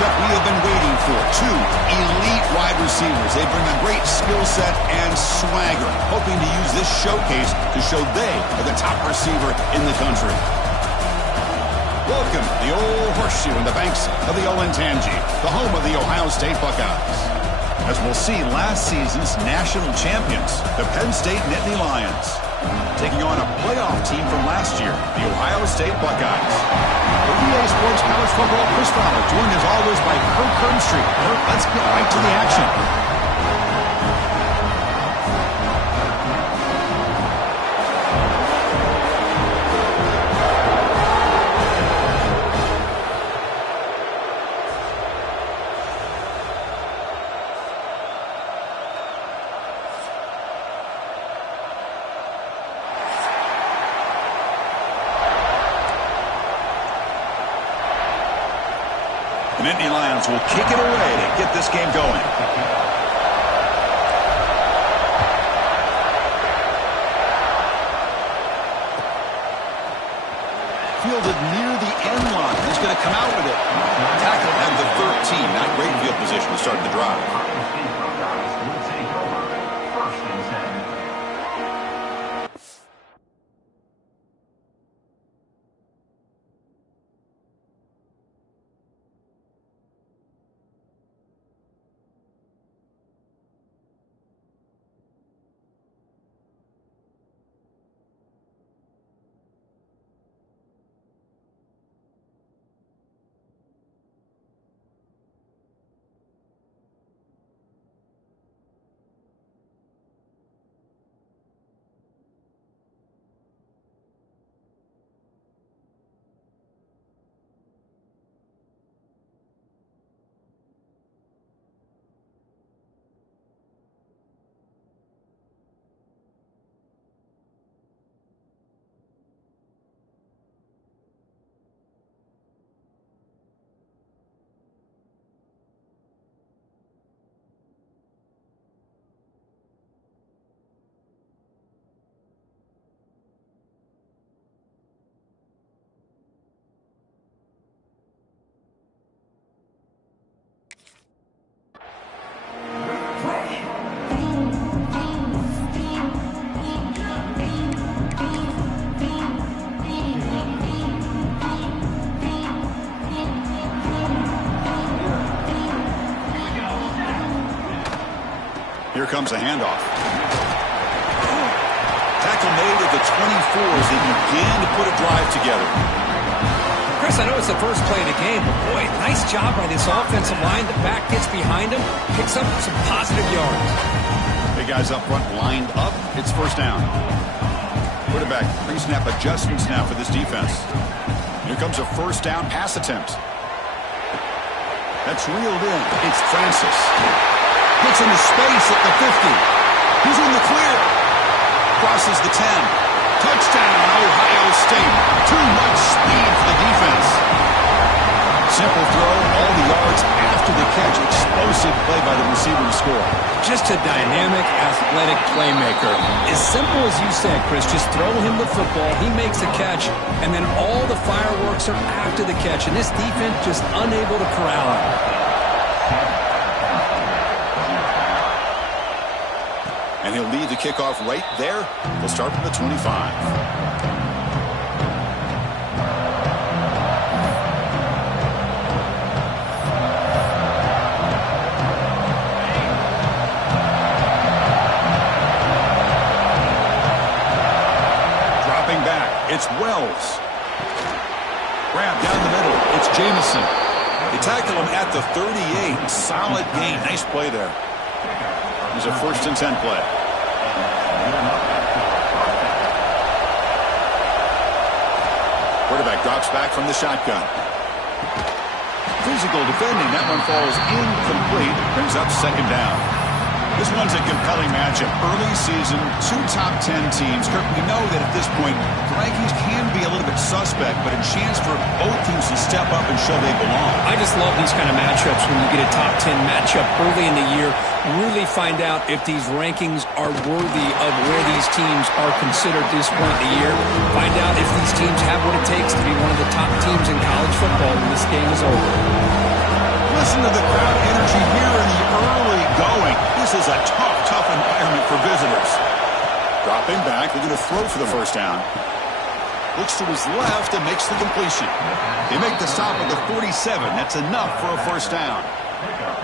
matchup we have been waiting for. Two elite wide receivers. They bring a great skill set and swagger, hoping to use this showcase to show they are the top receiver in the country. Welcome to the Old Horseshoe in the banks of the Olentangy, the home of the Ohio State Buckeyes. As we'll see, last season's national champions, the Penn State Nittany Lions, taking on a playoff team from last year, the Ohio State Buckeyes. For EA Sports College Football, Chris Fowler, joined as always by Kurt Kernstreet. Kurt, let's get right to the action. The Nittany Lions will kick it away to get this game going. Fielded near the end line. He's going to come out with it. Tackled at the 13. Not great field position to start the drive. Here comes a handoff. Tackle made at the 24 as they begin to put a drive together. Chris, I know it's the first play of the game, but boy, nice job by this offensive line. The back gets behind him, picks up some positive yards. Big guys up front lined up. It's first down. Quarterback pre-snap adjustments now for this defense. Here comes a first down pass attempt. That's reeled in. It's Francis. Gets into space at the 50. He's in the clear. Crosses the 10. Touchdown, Ohio State. Too much speed for the defense. Simple throw, all the yards after the catch. Explosive play by the receiver to score. Just a dynamic, athletic playmaker. As simple as you said, Chris, just throw him the football, he makes a catch, and then all the fireworks are after the catch. And this defense just unable to corral him. And he'll lead the kickoff right there. He'll start from the 25. Dropping back, it's Wells. Grab down the middle, it's Jamison. They tackle him at the 38. Solid gain, nice play there. Here's a 1st and 10 play. Quarterback drops back from the shotgun. Physical defending. That one falls incomplete. Brings up second down. This one's a compelling matchup. Early season, 2 top 10 teams. Kirk, we know that at this point, the rankings can be a little bit suspect, but a chance for both teams to step up and show they belong. I just love these kind of matchups when you get a top 10 matchup early in the year. Really find out if these rankings are worthy of where these teams are considered at this point in the year. Find out if these teams have what it takes to be one of the top teams in college football when this game is over. Listen to the crowd energy here in the early going. This is a tough environment for visitors. Dropping back, looking to throw for the first down. Looks to his left and makes the completion. They make the stop at the 47. That's enough for a first down.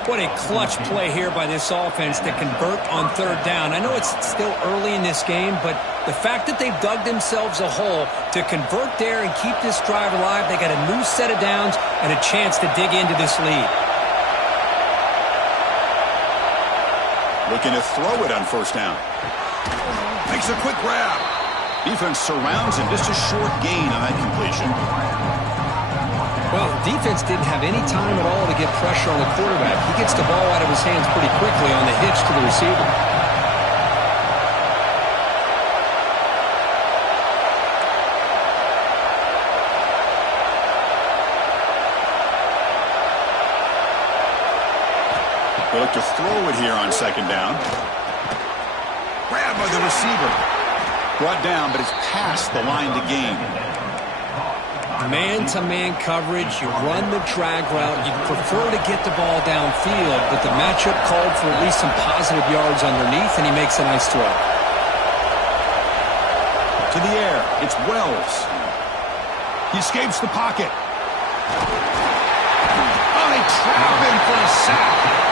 What a clutch play here by this offense to convert on third down. I know it's still early in this game, but the fact that they've dug themselves a hole to convert there and keep this drive alive, they got a new set of downs and a chance to dig into this lead. Looking to throw it on first down. Makes a quick grab. Defense surrounds him. Just a short gain on that completion. Well, the defense didn't have any time at all to get pressure on the quarterback. He gets the ball out of his hands pretty quickly on the hitch to the receiver. They look to throw it here on second down. Grab by the receiver. Brought down, but it's past the line to gain. Man-to-man coverage, you run the drag route, you prefer to get the ball downfield, but the matchup called for at least some positive yards underneath, and he makes a nice throw. To the air, it's Wells. He escapes the pocket. Oh, they trap him for a sack.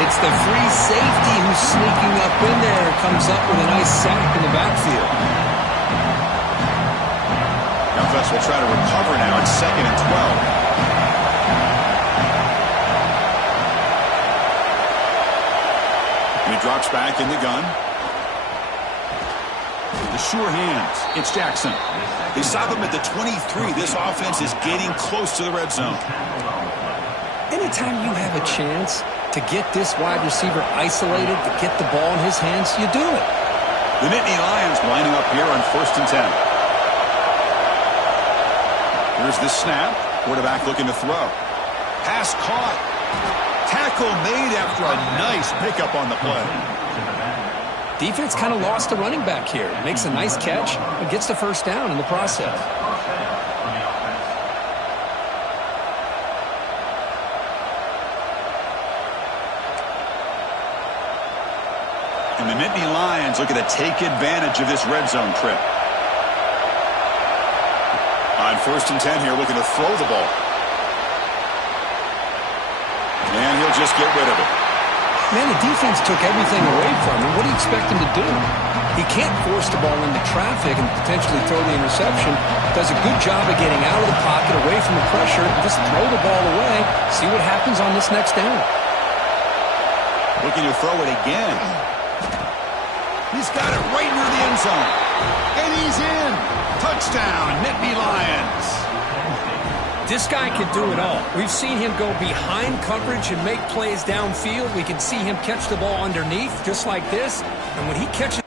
It's the free safety who's sneaking up in there, comes up with a nice sack in the backfield. Vets will try to recover now. It's 2nd and 12. And he drops back in the gun. The sure hands. It's Jackson. They stop him at the 23. This offense is getting close to the red zone. Anytime you have a chance to get this wide receiver isolated, to get the ball in his hands, you do it. The Nittany Lions lining up here on 1st and 10. Here's the snap. Quarterback looking to throw. Pass caught. Tackle made after a nice pickup on the play. Defense kind of lost the running back here. Makes a nice catch and gets the first down in the process. And the Nittany Lions looking to take advantage of this red zone trip. On 1st and 10 here, looking to throw the ball. And he'll just get rid of it. Man, the defense took everything away from him. What do you expect him to do? He can't force the ball into traffic and potentially throw the interception. Does a good job of getting out of the pocket, away from the pressure, and just throw the ball away. See what happens on this next down. Looking to throw it again. He's got it right near the end zone. And he's in. Touchdown, Nittany Lions. This guy can do it all. We've seen him go behind coverage and make plays downfield. We can see him catch the ball underneath just like this. And when he catches...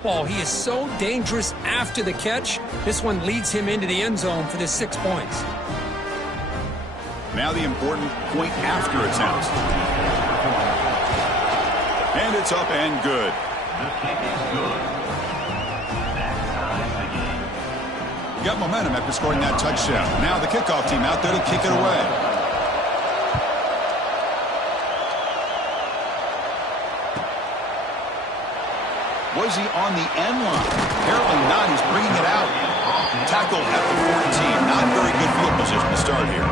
football. He is so dangerous after the catch. This one leads him into the end zone for the 6 points. Now the important point after attempt. And it's up and good. The kick is good. That ties the game. Got momentum after scoring that touchdown. Now the kickoff team out there to kick it away. Was he on the end line? Apparently not. He's bringing it out. Tackle at the 14. Not very good field position to start here.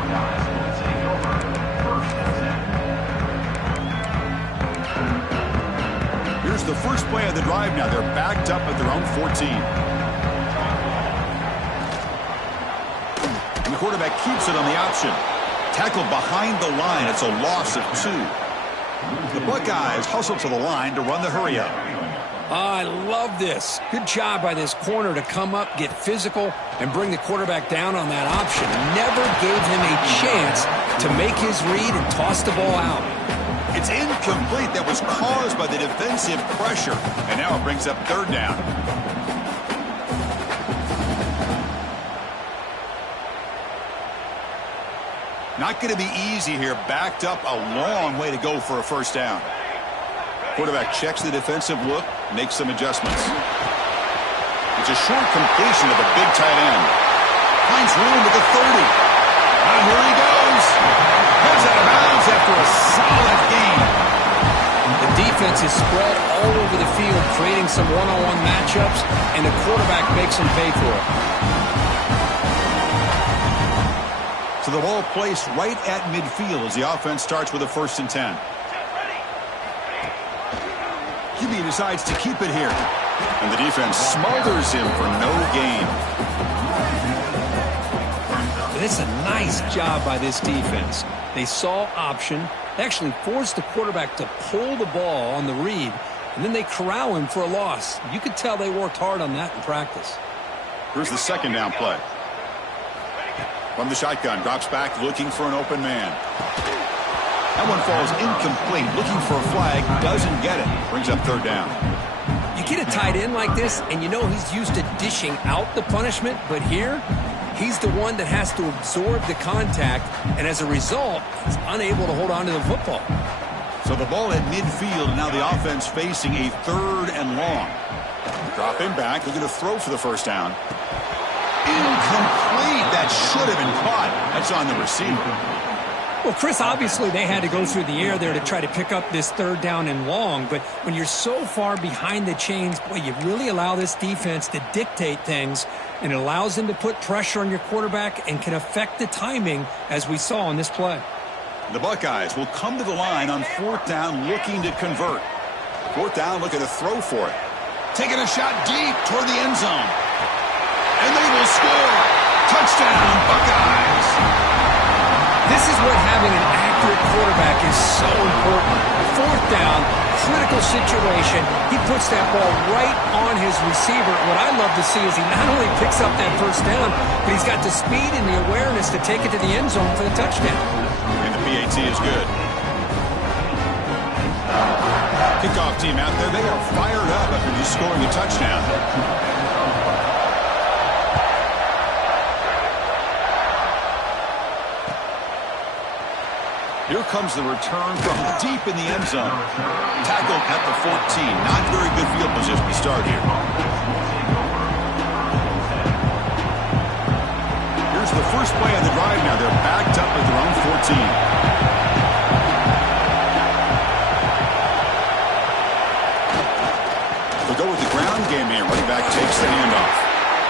Here's the first play of the drive now. They're backed up at their own 14. And the quarterback keeps it on the option. Tackle behind the line. It's a loss of 2. The Buckeyes hustle to the line to run the hurry up. I love this. Good job by this corner to come up, get physical, and bring the quarterback down on that option. Never gave him a chance to make his read and toss the ball out. It's incomplete. That was caused by the defensive pressure. And now it brings up third down. Not going to be easy here. Backed up a long way to go for a first down. Quarterback checks the defensive look, makes some adjustments. It's a short completion of a big tight end. Finds room at the 30. And here he goes. Heads out of bounds after a solid gain. The defense is spread all over the field, creating some one-on-one matchups, and the quarterback makes them pay for it. So the ball placed right at midfield as the offense starts with a 1st and 10. QB decides to keep it here. And the defense smothers him for no gain. And it's a nice job by this defense. They saw option. They actually forced the quarterback to pull the ball on the read, and then they corral him for a loss. You could tell they worked hard on that in practice. Here's the 2nd down play. From the shotgun, drops back looking for an open man. That one falls incomplete, looking for a flag, doesn't get it. Brings up third down. You get a tight end like this, and you know he's used to dishing out the punishment, but here, he's the one that has to absorb the contact, and as a result, he's unable to hold on to the football. So the ball at midfield, and now the offense facing a 3rd and long. Drop him back, looking to throw for the first down. Incomplete. That should have been caught. That's on the receiver. Well, Chris, obviously they had to go through the air there to try to pick up this 3rd down and long, but when you're so far behind the chains, boy, you really allow this defense to dictate things, and it allows them to put pressure on your quarterback and can affect the timing, as we saw on this play. The Buckeyes will come to the line on 4th down looking to convert. 4th down looking to throw for it. Taking a shot deep toward the end zone. And they will score. Touchdown, Buckeyes. This is what having an accurate quarterback is so important. 4th down, critical situation. He puts that ball right on his receiver. What I love to see is he not only picks up that first down, but he's got the speed and the awareness to take it to the end zone for the touchdown. And the PAT is good. Kickoff team out there, they are fired up after just scoring a touchdown. Here comes the return from deep in the end zone. Tackled at the 14. Not very good field position to start here. Here's the first play of the drive now. They're backed up at their own 14. They'll go with the ground game here. Running back takes the handoff.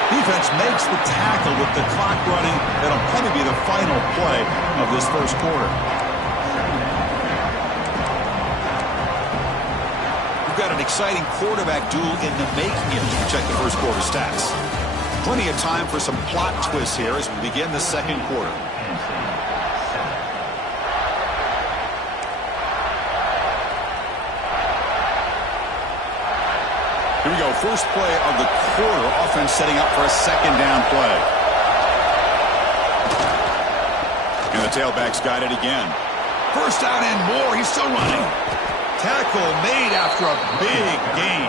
Defense makes the tackle with the clock running. That'll probably be the final play of this first quarter. Got an exciting quarterback duel in the making here. Check the first quarter stats. Plenty of time for some plot twists here as we begin the second quarter. Here we go. First play of the quarter. Offense setting up for a 2nd down play. And the tailback's got it again. First down and more. He's still running. Tackle made after a big gain.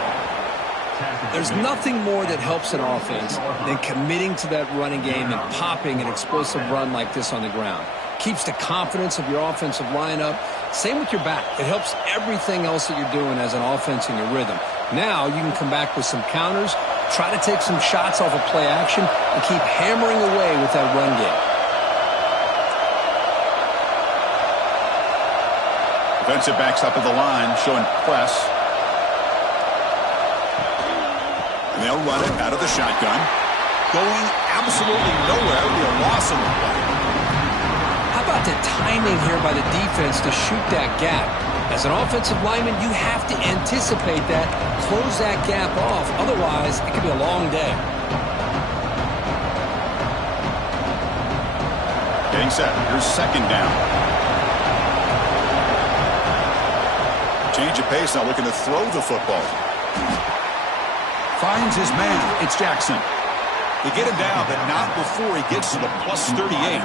There's nothing more that helps an offense than committing to that running game and popping an explosive run like this on the ground. Keeps the confidence of your offensive lineup. Same with your back. It helps everything else that you're doing as an offense in your rhythm. Now you can come back with some counters, try to take some shots off of play action, and keep hammering away with that run game. Defensive backs up at the line, showing press. And they'll run it out of the shotgun. Going absolutely nowhere. It'll be a loss on the play. How about the timing here by the defense to shoot that gap? As an offensive lineman, you have to anticipate that, close that gap off. Otherwise, it could be a long day. Getting set. Here's second down. Change of pace now, looking to throw the football. Finds his man. It's Jackson. They get him down, but not before he gets to the plus 38.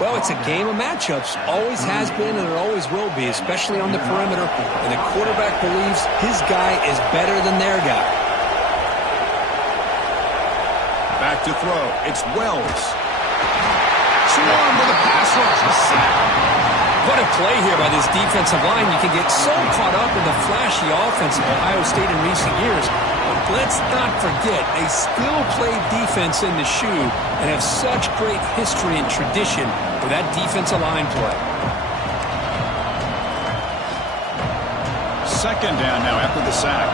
Well, it's a game of matchups. Always has been and it always will be, especially on the perimeter. And the quarterback believes his guy is better than their guy. Back to throw. It's Wells. Swarm with a pass rush. A sack. What a play here by this defensive line. You can get so caught up in the flashy offense of Ohio State in recent years. But let's not forget, they still play defense in the shoe and have such great history and tradition with that defensive line play. Second down now after the sack.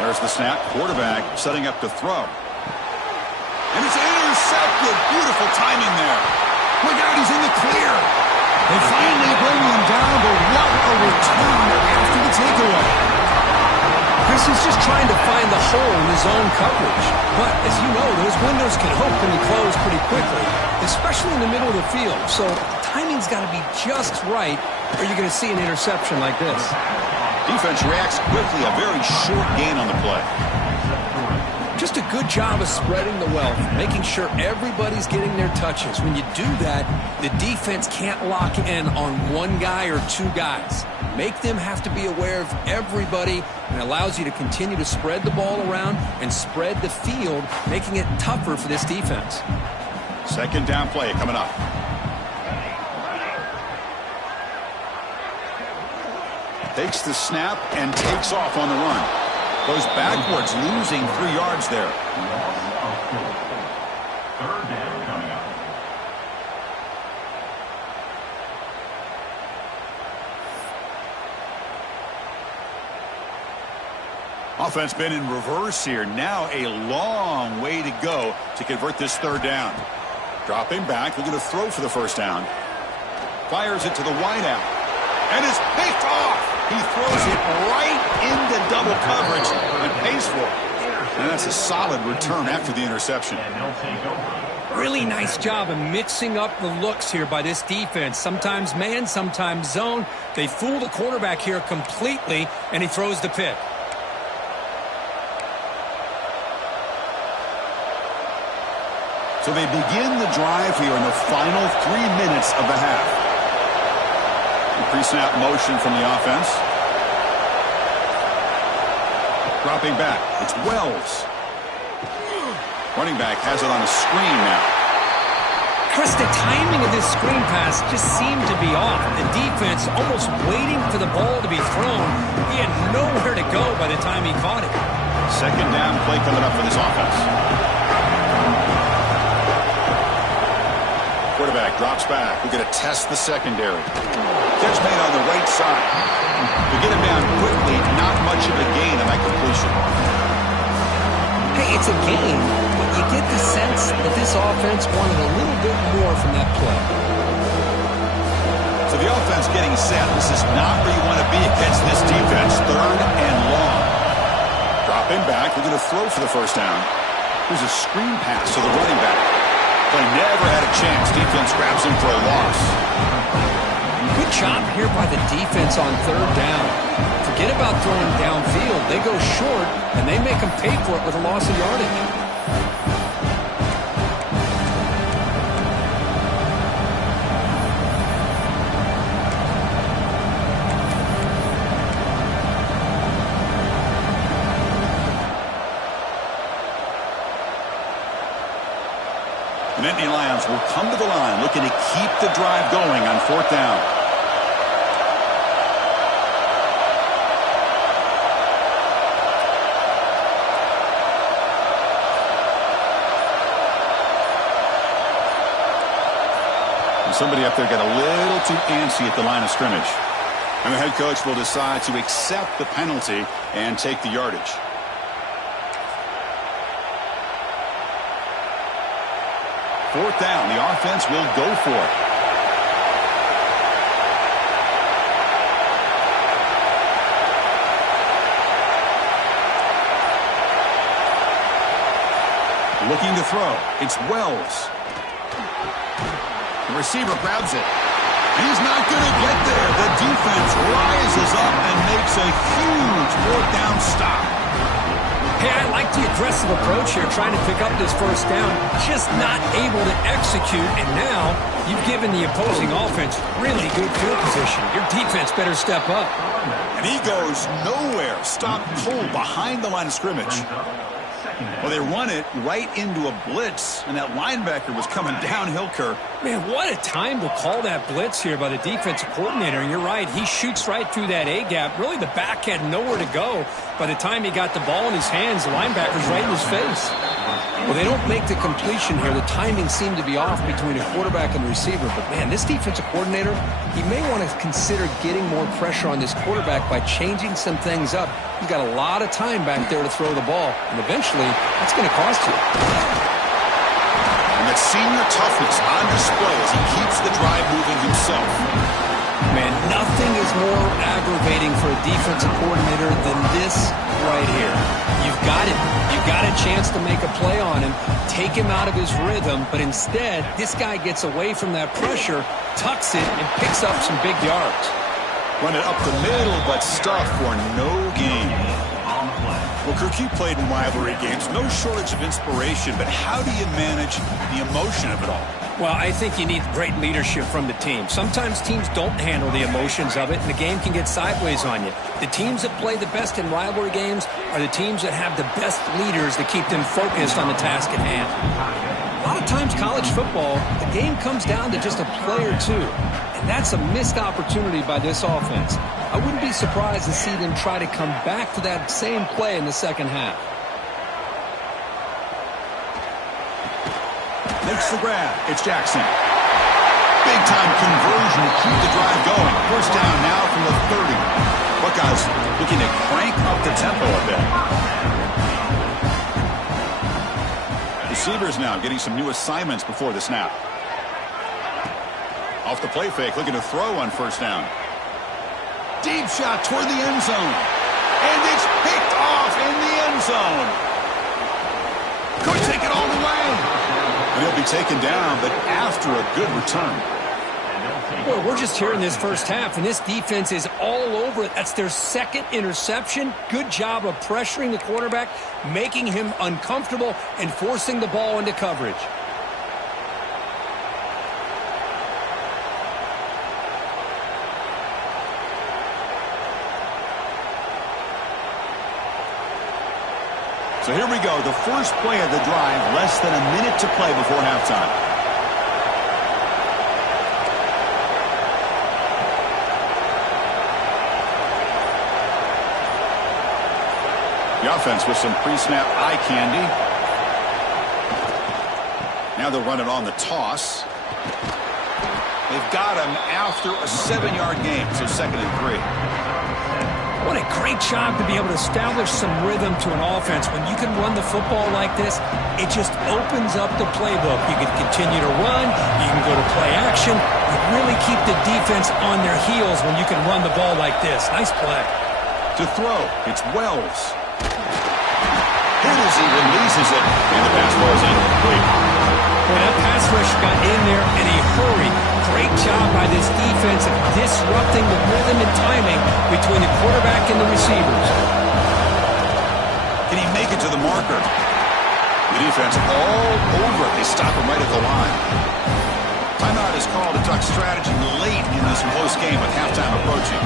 There's the snap. Quarterback setting up to throw. And it's intercepted. Beautiful timing there. Look out, he's in the clear. They finally bring him down, but what a return after the takeaway. Chris is just trying to find the hole in his own coverage. But, as you know, those windows can open and close pretty quickly, especially in the middle of the field. So timing's got to be just right, or you're going to see an interception like this. Defense reacts quickly. A very short gain on the play. Just a good job of spreading the wealth, making sure everybody's getting their touches. When you do that, the defense can't lock in on one guy or two guys. Make them have to be aware of everybody, and it allows you to continue to spread the ball around and spread the field, making it tougher for this defense. Second down play coming up. Takes the snap and takes off on the run. Goes backwards, losing 3 yards there. Third down coming up. Offense been in reverse here. Now a long way to go to convert this third down. Dropping back, looking to throw for the first down. Fires it to the wideout. And it's picked off. He throws it right into double coverage and pays for it. And that's a solid return after the interception. And they'll take over. Really nice job of mixing up the looks here by this defense. Sometimes man, sometimes zone. They fool the quarterback here completely, and he throws the pick. So they begin the drive here in the final 3 minutes of the half. Pre-snap motion from the offense. Dropping back. It's Wells. Running back has it on a screen now. Chris, the timing of this screen pass just seemed to be off. The defense almost waiting for the ball to be thrown. He had nowhere to go by the time he caught it. Second down play coming up for this offense. Quarterback drops back. We're going to test the secondary. Catch made on the right side. To get him down quickly, not much of a gain on that completion. Hey, it's a game, but you get the sense that this offense wanted a little bit more from that play. So the offense getting set. This is not where you want to be against this defense. Third and long. Dropping back. We're going to throw for the first down. Here's a screen pass to the running back. Play never had a chance. Defense grabs him for a loss. Good job here by the defense on third down. Forget about throwing downfield. They go short, and they make them pay for it with a loss of yardage. Nittany Lions will come to the line looking to keep the drive going on 4th down. And somebody up there got a little too antsy at the line of scrimmage. And the head coach will decide to accept the penalty and take the yardage. Fourth down, the offense will go for it. Looking to throw. It's Wells. The receiver grabs it. He's not going to get there. The defense rises up and makes a huge 4th down stop. Hey, I like the aggressive approach here, trying to pick up this first down, just not able to execute, and now you've given the opposing offense really good field position. Your defense better step up. And he goes nowhere. Stopped cold behind the line of scrimmage. Well, they run it right into a blitz, and that linebacker was coming downhill, Kirk. Man, what a time to call that blitz here by the defensive coordinator. And you're right, he shoots right through that A-gap. Really, the back had nowhere to go. By the time he got the ball in his hands, the linebacker's right in his face. Well, they don't make the completion here. The timing seemed to be off between a quarterback and the receiver. But, man, this defensive coordinator, he may want to consider getting more pressure on this quarterback by changing some things up. He's got a lot of time back there to throw the ball. And eventually, that's going to cost you. And that senior toughness on display as he keeps the drive moving himself. Man, nothing is more aggravating for a defensive coordinator than this right here. You've got it. You've got a chance to make a play on him, take him out of his rhythm, but instead, this guy gets away from that pressure, tucks it, and picks up some big yards. Run it up the middle, but stuff for no gain. Well, Kirk, you played in rivalry games. No shortage of inspiration, but how do you manage the emotion of it all? Well, I think you need great leadership from the team. Sometimes teams don't handle the emotions of it, and the game can get sideways on you. The teams that play the best in rivalry games are the teams that have the best leaders to keep them focused on the task at hand. A lot of times, college football, the game comes down to just a play or two, and that's a missed opportunity by this offense. I wouldn't be surprised to see them try to come back to that same play in the second half. Makes the grab. It's Jackson. Big-time conversion to keep the drive going. First down now from the 30. Buckeyes looking to crank up the tempo a bit. Receivers now getting some new assignments before the snap. Off the play fake, looking to throw on first down. Deep shot toward the end zone. And it's picked off in the end zone. Could take it all the way. And he'll be taken down, but after a good return. Boy, we're just here in this first half, and this defense is all over it. That's their second interception. Good job of pressuring the quarterback, making him uncomfortable, and forcing the ball into coverage. So here we go, the first play of the drive, less than a minute to play before halftime. The offense with some pre-snap eye candy. Now they'll run it on the toss. They've got him after a 7-yard gain, so 2nd and 3. What a great job to be able to establish some rhythm to an offense. When you can run the football like this, it just opens up the playbook. You can continue to run. You can go to play action. You really keep the defense on their heels when you can run the ball like this. Nice play. To throw, it's Wells. Hit as he releases it, and the pass ball is incomplete. Well, that pass rush got in there in a hurry. Great job by this defense of disrupting the rhythm and timing between the quarterback and the receivers. Can he make it to the marker? The defense all over it. They stop him right at the line. Timeout is called to talk strategy late in this close game with halftime approaching.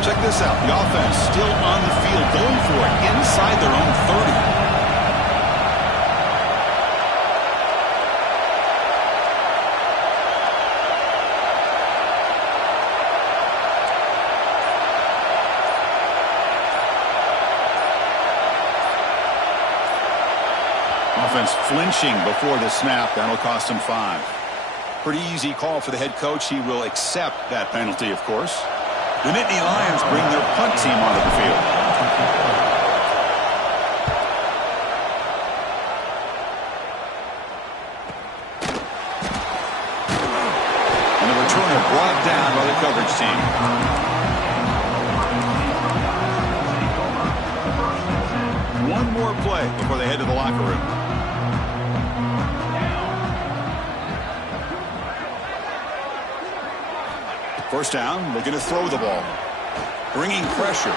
Check this out. The offense still on the field, going for it inside their own 30. Offense flinching before the snap. That'll cost him 5. Pretty easy call for the head coach. He will accept that penalty, of course. The Nittany Lions bring their punt team onto the field. And the returner brought down by the coverage team. One more play before they head to the locker room. First down, looking to throw the ball. Bringing pressure.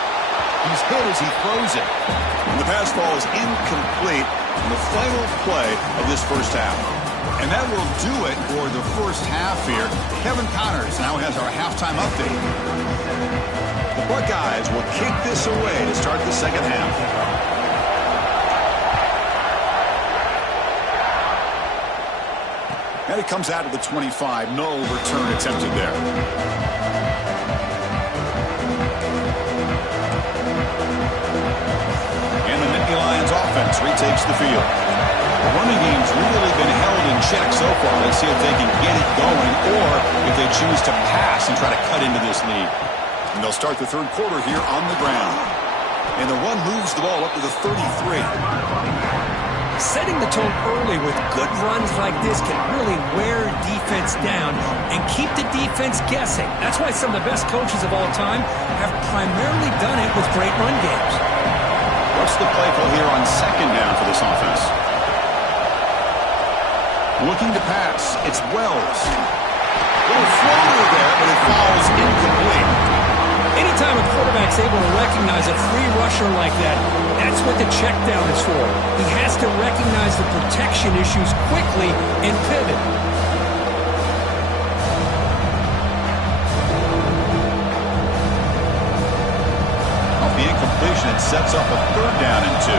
He's hit as he throws it. And the pass ball is incomplete on the final play of this first half. And that will do it for the first half here. Kevin Connors now has our halftime update. The Buckeyes will kick this away to start the second half. And it comes out of the 25. No return attempted there. And the Nittany Lions offense retakes the field. The running game's really been held in check so far. Let's see if they can get it going or if they choose to pass and try to cut into this lead. And they'll start the third quarter here on the ground. And the run moves the ball up to the 33. Setting the tone early with good runs like this can really wear defense down and keep the defense guessing. That's why some of the best coaches of all time have primarily done it with great run games. What's the play call here on second down for this offense? Looking to pass. It's Wells. Little floater there, but it falls incomplete. Anytime a quarterback's able to recognize a free rusher like that, that's what the check down is for. He has to recognize the protection issues quickly and pivot. Off the incompletion, it sets up a third down and 2.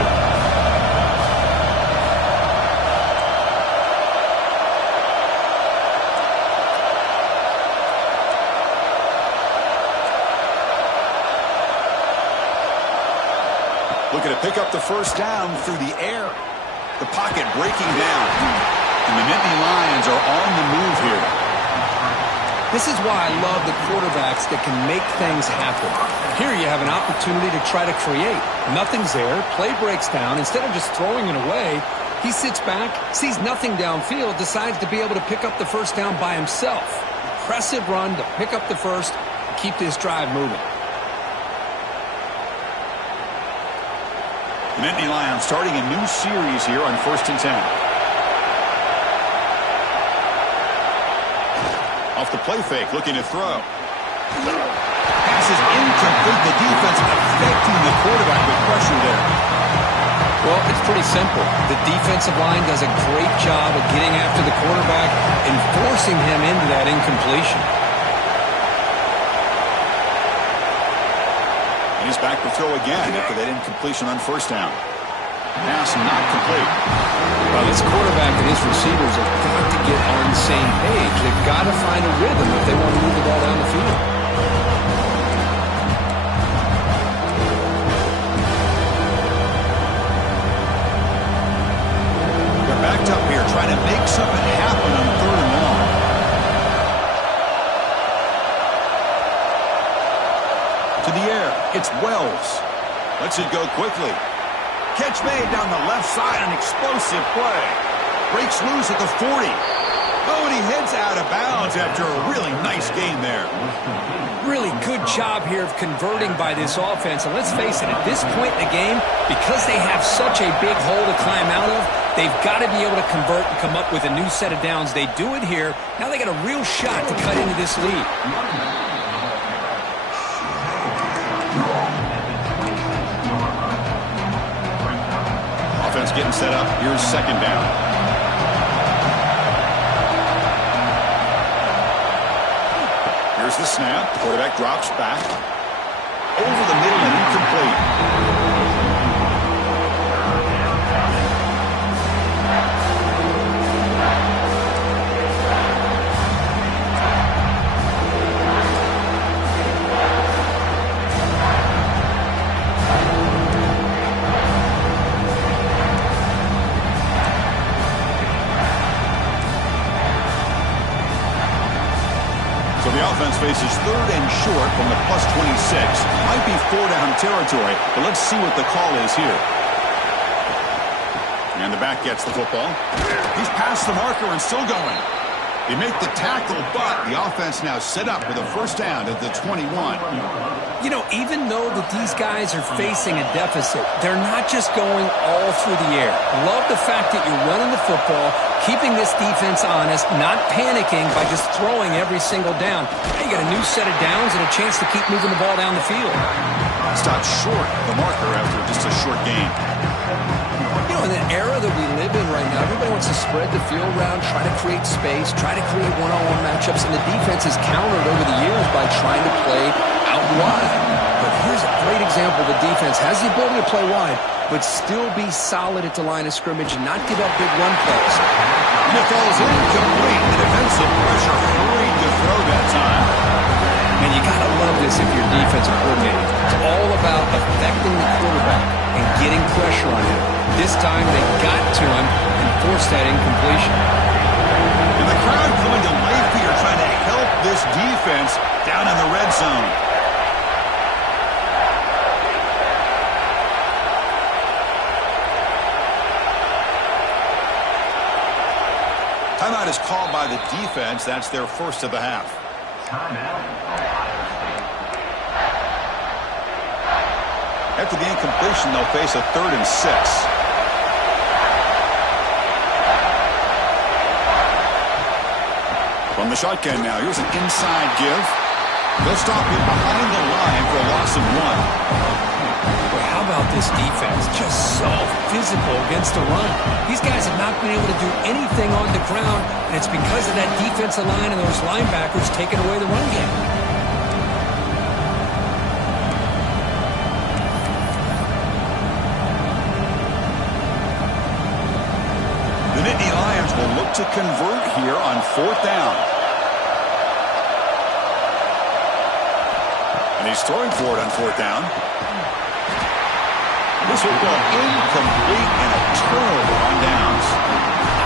Looking to pick up the first down through the air. The pocket breaking down. And the Nittany Lions are on the move here. This is why I love the quarterbacks that can make things happen. Here you have an opportunity to try to create. Nothing's there. Play breaks down. Instead of just throwing it away, he sits back, sees nothing downfield, decides to be able to pick up the first down by himself. Impressive run to pick up the first, keep this drive moving. The Nittany Lions starting a new series here on 1st and 10. Off the play fake, looking to throw. Pass is incomplete. The defense affecting the quarterback with pressure there. Well, it's pretty simple. The defensive line does a great job of getting after the quarterback and forcing him into that incompletion. And he's back to throw again after that incompletion on first down. Pass not complete. Well, this quarterback and his receivers have got to get on the same page. They've got to find a rhythm if they want to move the ball down the field. They're backed up here trying to make something happen on 3rd and long. To the air, it's Wells. Lets it go quickly. Catch made down the left side, an explosive play. Breaks loose at the 40. Oh, and he heads out of bounds after a really nice gain there. Really good job here of converting by this offense. And let's face it, at this point in the game, because they have such a big hole to climb out of, they've got to be able to convert and come up with a new set of downs. They do it here. Now they got a real shot to cut into this lead. Offense getting set up. Here's second down. Here's the snap. Quarterback drops back. over the middle and incomplete. So the offense faces third and short from the plus 26. Might be four-down territory, but let's see what the call is here. And the back gets the football. He's past the marker and still going. They make the tackle, but the offense now set up with a first down at the 21. You know, even though that these guys are facing a deficit, they're not just going all through the air. Love the fact that you're running the football, keeping this defense honest, not panicking by just throwing every single down. Now you got a new set of downs and a chance to keep moving the ball down the field. Stopped short the marker after just a short gain. You know, in the era that we live in right now, everybody wants to spread the field around, try to create space, try to create one-on-one matchups, and the defense has countered over the years by trying to play out wide. But here's a great example. The defense has the ability to play wide, but still be solid at the line of scrimmage and not give up big run plays. And it falls incomplete. The defensive pressure hurried to throw that time. And you got to love this if you're defensive coordinator. It's all about affecting the quarterback and getting pressure on him. This time they got to him and forced that incompletion. And the crowd coming to life here trying to help this defense down in the red zone. Timeout is called by the defense. That's their first of the half. After the incompletion, they'll face a 3rd and 6. From the shotgun now, here's an inside give. They'll stop him behind the line for a loss of 1. Boy, how about this defense? Just so physical against the run. These guys have not been able to do anything on the ground, and it's because of that defensive line and those linebackers taking away the run game. The Nittany Lions will look to convert here on 4th down. And he's throwing for it on 4th down. This will go incomplete and a turnover on downs.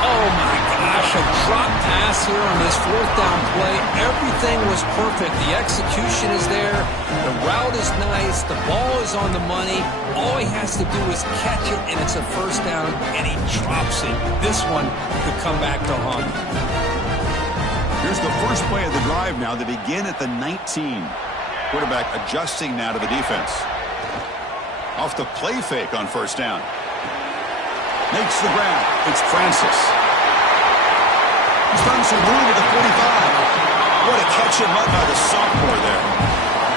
Oh my gosh, a drop pass here on this 4th down play. Everything was perfect. The execution is there. The route is nice. The ball is on the money. All he has to do is catch it, and it's a first down, and he drops it. This one could come back to haunt. Here's the first play of the drive now. They begin at the 19. Quarterback adjusting now to the defense. Off the play fake on first down. Makes the grab. It's Francis. He's found some room at the 45. What a catch and run by the sophomore there.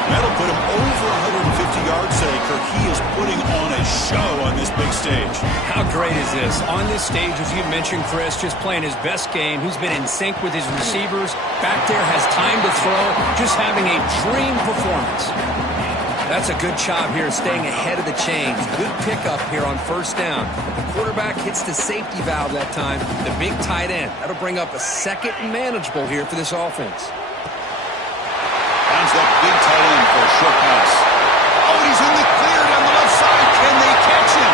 That'll put him over 150 yards today. He is putting on a show on this big stage. How great is this? On this stage, as you mentioned, Chris, just playing his best game. He's been in sync with his receivers. Back there, has time to throw. Just having a dream performance. That's a good job here, staying ahead of the chains. Good pickup here on first down. The quarterback hits the safety valve that time. The big tight end. That'll bring up a second and manageable here for this offense. Finds that big tight end for a short pass. Oh, he's in the clear down the left side. Can they catch him?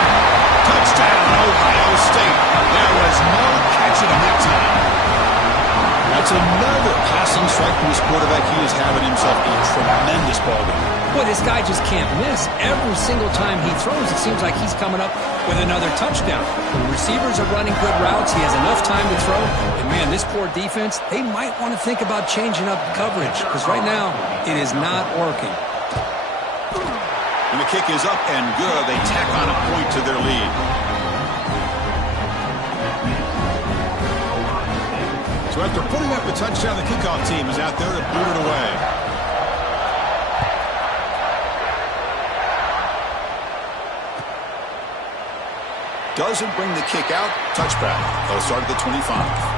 Touchdown, Ohio State. There was no catching him that time. That's another passing strike from his quarterback. He is having himself a tremendous ball game. Boy, this guy just can't miss. Every single time he throws, it seems like he's coming up with another touchdown. The receivers are running good routes. He has enough time to throw. And, man, this poor defense, they might want to think about changing up coverage because right now it is not working. And the kick is up and good. They tack on a point to their lead. So after putting up a touchdown, the kickoff team is out there to boot it away. Doesn't bring the kick out. Touchback. They'll start at the 25.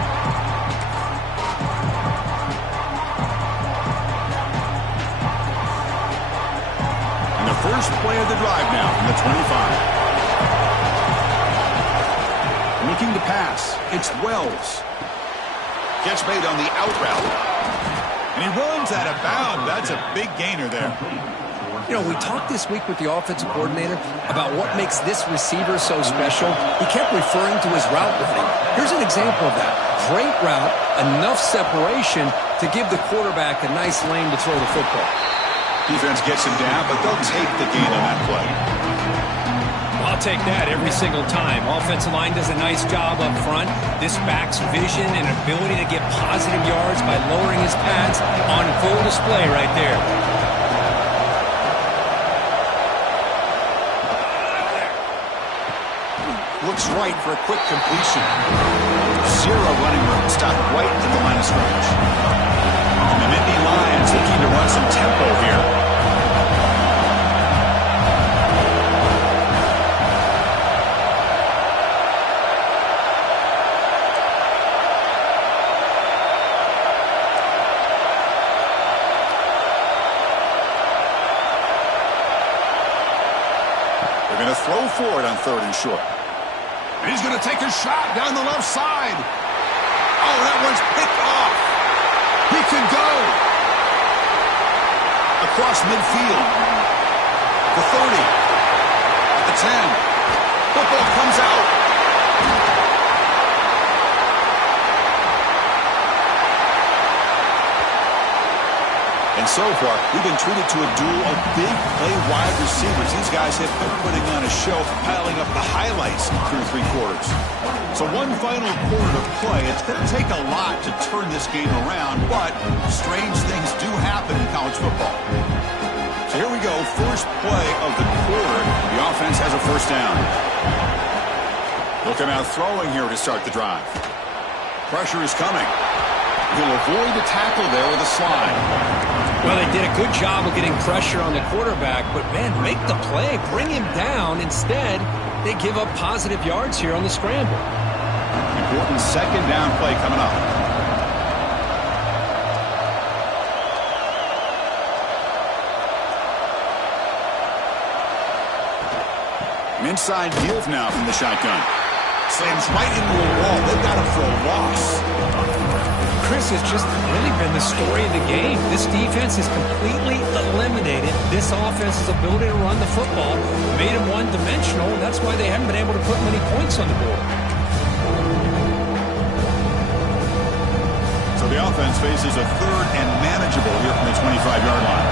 first play of the drive now from the 25. Looking to pass. It's Wells. Catch made on the out route. And he runs out of bounds. That's a big gainer there. You know, we talked this week with the offensive coordinator about what makes this receiver so special. He kept referring to his route running. Here's an example of that. Great route, enough separation to give the quarterback a nice lane to throw the football. Defense gets him down, but they'll take the gain on that play. I'll take that every single time. Offensive line does a nice job up front. This back's vision and ability to get positive yards by lowering his pads on full display right there. Looks right for a quick completion. Zero running room. Stopped right at the line of scrimmage. And the Nittany Lions looking to run some tempo here. They're going to throw for it on 3rd and short. And he's going to take a shot down the left side. Oh, that one's picked off. He can go. Across midfield. The 30. At the 10. Football comes out. And so far, we've been treated to a duel of big play wide receivers. These guys have been putting on a show, piling up the highlights through 3 quarters. So one final quarter to play. It's going to take a lot to turn this game around, but strange things do happen in college football. So here we go, first play of the quarter. The offense has a first down. They'll come out throwing here to start the drive. Pressure is coming. He'll avoid the tackle there with a slide. Well, they did a good job of getting pressure on the quarterback, but, man, make the play, bring him down. Instead, they give up positive yards here on the scramble. Important second down play coming up. An inside give now from the shotgun. Slams right into a wall. They've got him for a loss. Chris, has just really been the story of the game. This defense has completely eliminated this offense's ability to run the football, made them one-dimensional, and that's why they haven't been able to put many points on the board. So the offense faces a 3rd and manageable here from the 25-yard line.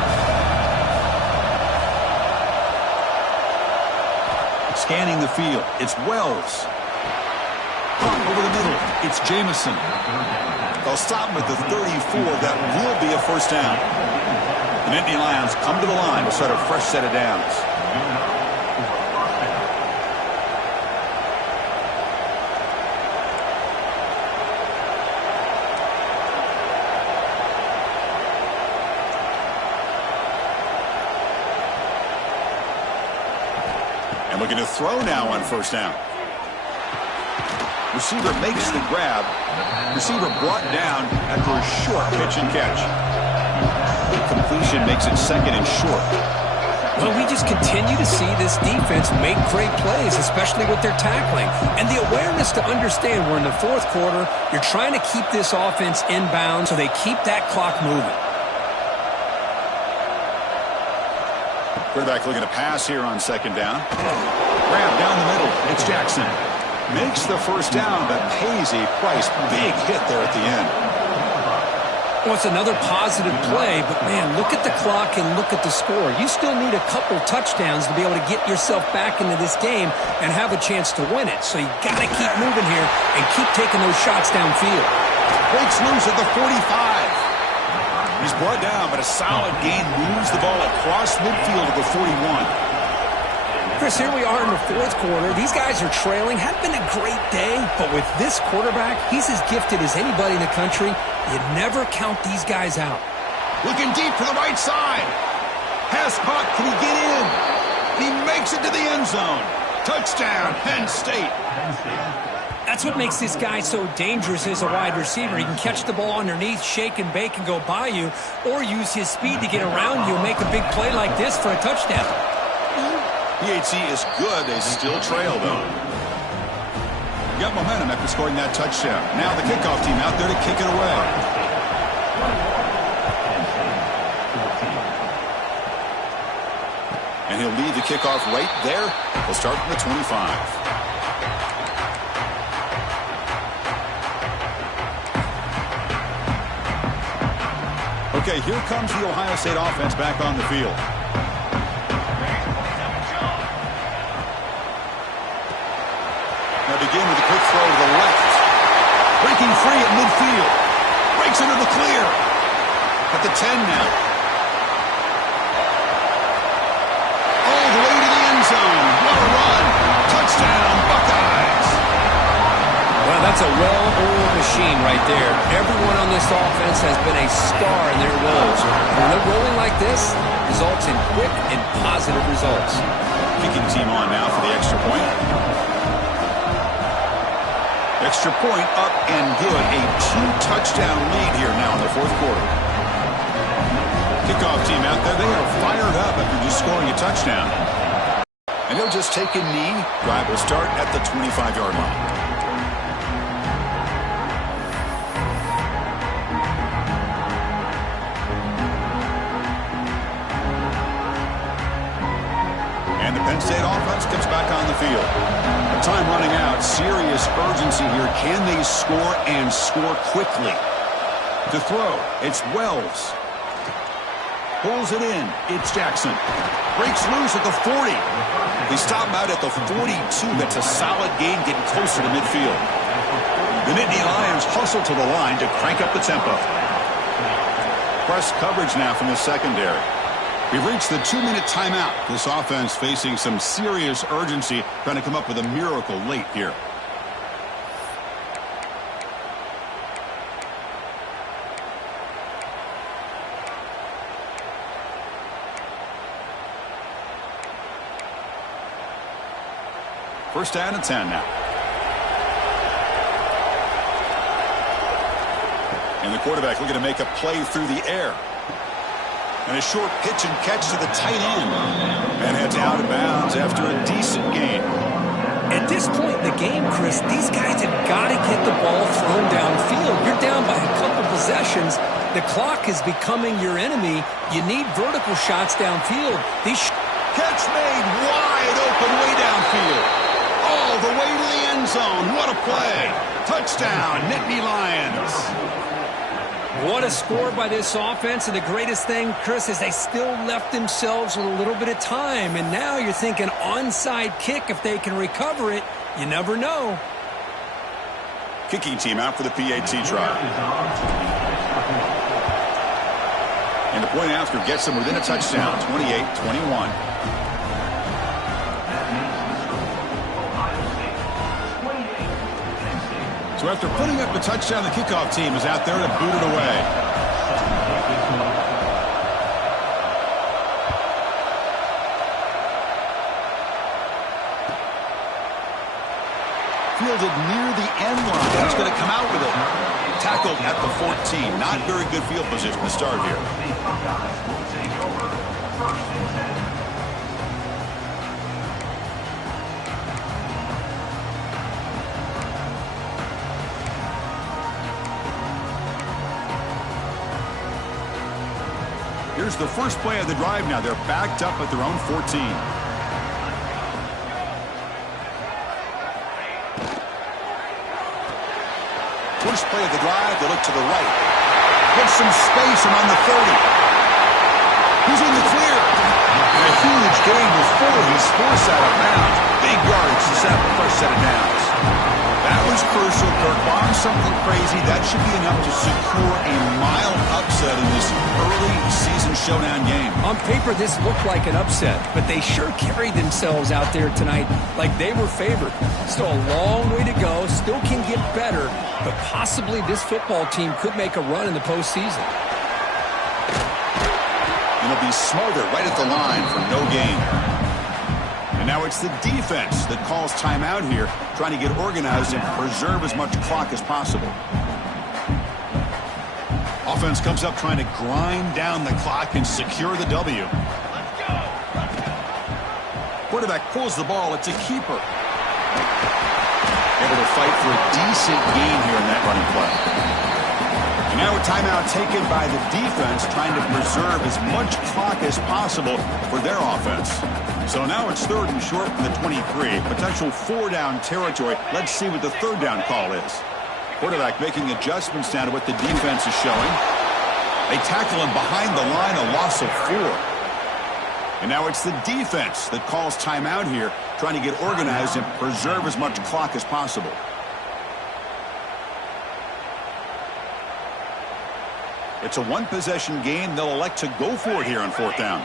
Scanning the field, it's Wells. Over the middle, it's Jamison. They'll stop him at the 34. That will be a first down. The Nittany Lions come to the line to start a fresh set of downs. And looking to throw now on first down. Receiver makes the grab. Receiver brought down after a short pitch and catch. The completion makes it 2nd and short. Well, we just continue to see this defense make great plays, especially with their tackling. And the awareness to understand we're in the 4th quarter, you're trying to keep this offense inbound so they keep that clock moving. Quarterback looking to pass here on 2nd down. Grab down the middle. It's Jackson. Makes the first down, but pays a price. Big hit there at the end. Well, it's another positive play, but, man, look at the clock and look at the score. You still need a couple touchdowns to be able to get yourself back into this game and have a chance to win it. So you got to keep moving here and keep taking those shots downfield. Breaks loose at the 45. He's brought down, but a solid gain moves the ball across midfield to the 41. Chris, here we are in the 4th quarter. These guys are trailing. Hadn't been a great day, but with this quarterback, he's as gifted as anybody in the country. You never count these guys out. Looking deep to the right side. Pass caught. Can he get in? He makes it to the end zone. Touchdown, Penn State. That's what makes this guy so dangerous as a wide receiver. He can catch the ball underneath, shake and bake, and go by you, or use his speed to get around you and make a big play like this for a touchdown. PAT is good. They still trail, though. Got momentum after scoring that touchdown. Now the kickoff team out there to kick it away. And he'll lead the kickoff right there. He'll start from the 25. Okay, here comes the Ohio State offense back on the field. Now begin with a quick throw to the left. Breaking free at midfield. Breaks into the clear. At the 10 now. All the way to the end zone. What a run. Touchdown, Buckeyes. Well, that's a well-oiled machine right there. Everyone on this offense has been a star in their roles. When they're rolling like this, results in quick and positive results. Kicking team on now for the extra point. Extra point up and good. A 2-touchdown lead here now in the fourth quarter. Kickoff team out there. They are fired up after just scoring a touchdown. And he'll just take a knee. Drive will start at the 25-yard line. Penn State offense comes back on the field. Time running out. Serious urgency here. Can they score and score quickly? To throw, it's Wells. Pulls it in. It's Jackson. Breaks loose at the 40. They stop him out at the 42. That's a solid gain, getting closer to midfield. The Nittany Lions hustle to the line to crank up the tempo. Press coverage now from the secondary. We've reached the 2-minute timeout. This offense facing some serious urgency, trying to come up with a miracle late here. First down and 10 now. And the quarterback looking to make a play through the air. And a short pitch and catch to the tight end. And heads out of bounds after a decent gain. At this point in the game, Chris, these guys have got to get the ball thrown downfield. You're down by a couple possessions. The clock is becoming your enemy. You need vertical shots downfield. Catch made wide open way downfield. All the way to the end zone. What a play. Touchdown, Nittany Lions. What a score by this offense, and the greatest thing, Chris, is they still left themselves with a little bit of time, and now you're thinking onside kick if they can recover it. You never know. Kicking team out for the PAT try. And the point after gets them within a touchdown, 28-21. So after putting up the touchdown, the kickoff team is out there to boot it away. Fielded near the end line. He's going to come out with it. Tackled at the 14. Not very good field position to start here. Here's the first play of the drive now. They're backed up at their own 14. First play of the drive, they look to the right. Get some space around the 30. He's in the clear. And a huge gain before he's forced out of bounds. Big yardage to set up the first set of downs. That was crucial, Kirk. Barring something crazy, that should be enough to secure a mild upset in this early season showdown game. On paper, this looked like an upset, but they sure carried themselves out there tonight like they were favored. Still a long way to go, still can get better, but possibly this football team could make a run in the postseason. And it'll be smothered right at the line for no gain. And now it's the defense that calls timeout here, trying to get organized and preserve as much clock as possible. Offense comes up trying to grind down the clock and secure the W. Quarterback pulls the ball. It's a keeper. Able to fight for a decent gain here in that running play. And now a timeout taken by the defense, trying to preserve as much clock as possible for their offense. So now it's 3rd and short from the 23. Potential 4-down territory. Let's see what the 3rd down call is. Quarterback making adjustments down to what the defense is showing. They tackle him behind the line, a loss of 4. And now it's the defense that calls timeout here, trying to get organized and preserve as much clock as possible. It's a one-possession game. They'll elect to go for it here on 4th down.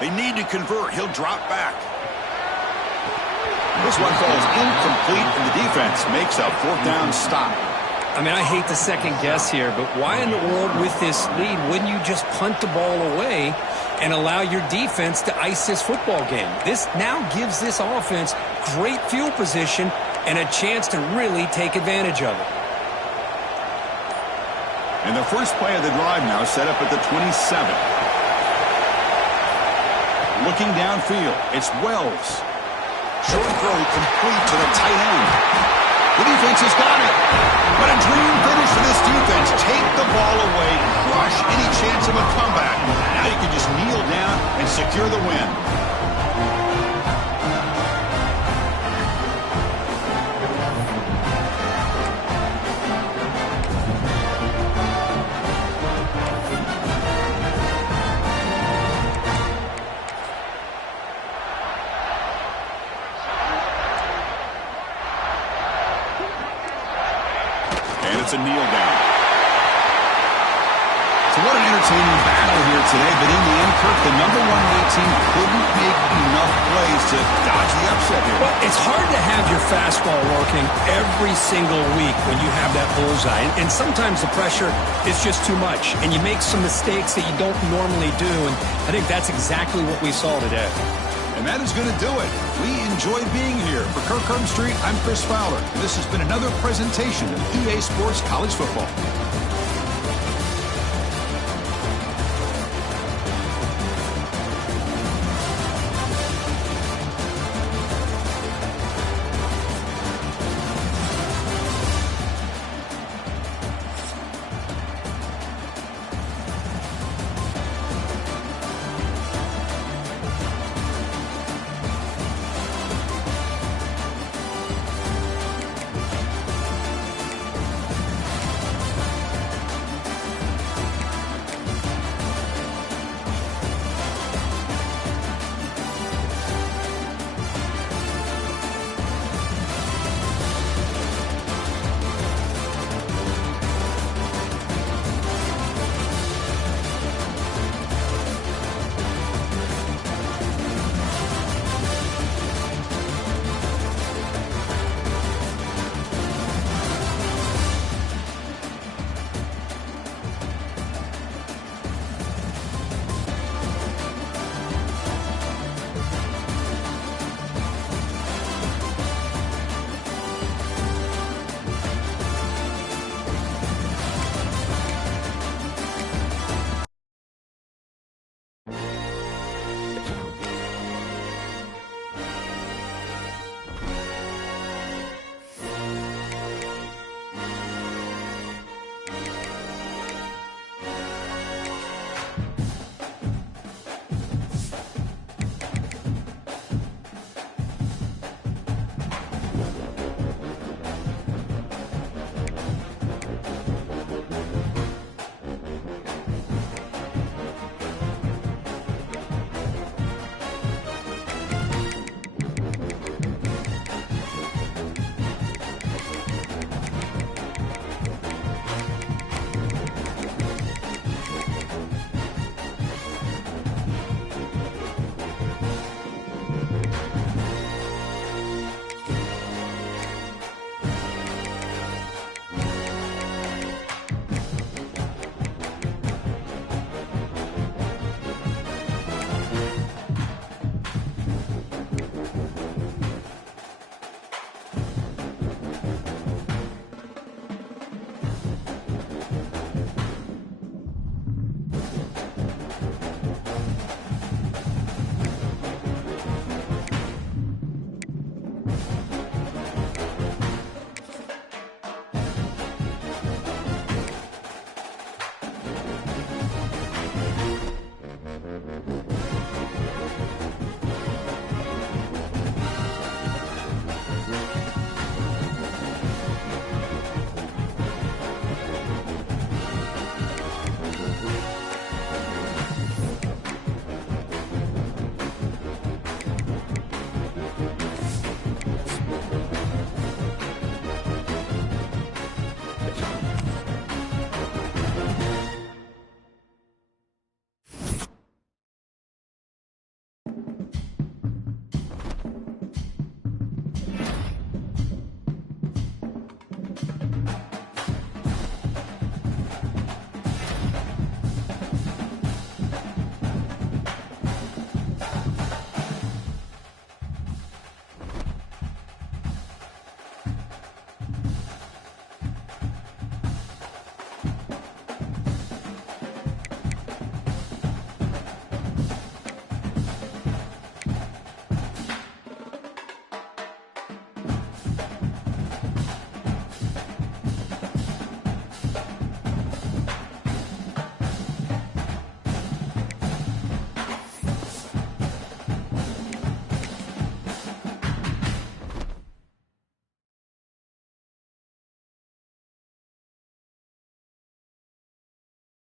They need to convert. He'll drop back. This one falls incomplete, and the defense makes a 4th down stop. I mean, I hate to second guess here, but why in the world with this lead wouldn't you just punt the ball away and allow your defense to ice this football game? This now gives this offense great field position and a chance to really take advantage of it. And the first play of the drive now set up at the 27. Looking downfield, it's Wells. Short throw complete to the tight end. The defense has got it. But a dream finish for this defense. Take the ball away, crush any chance of a comeback. Now you can just kneel down and secure the win. It's a kneel down. So what an entertaining battle here today, but in the end, Kirk, the number 1 league team couldn't make enough plays to dodge the upset here. Well, it's hard to have your fastball working every single week when you have that bullseye, and sometimes the pressure is just too much, and you make some mistakes that you don't normally do, and I think that's exactly what we saw today. And that is going to do it. We enjoyed being here. For Kirk Street, I'm Chris Fowler. This has been another presentation of EA Sports College Football.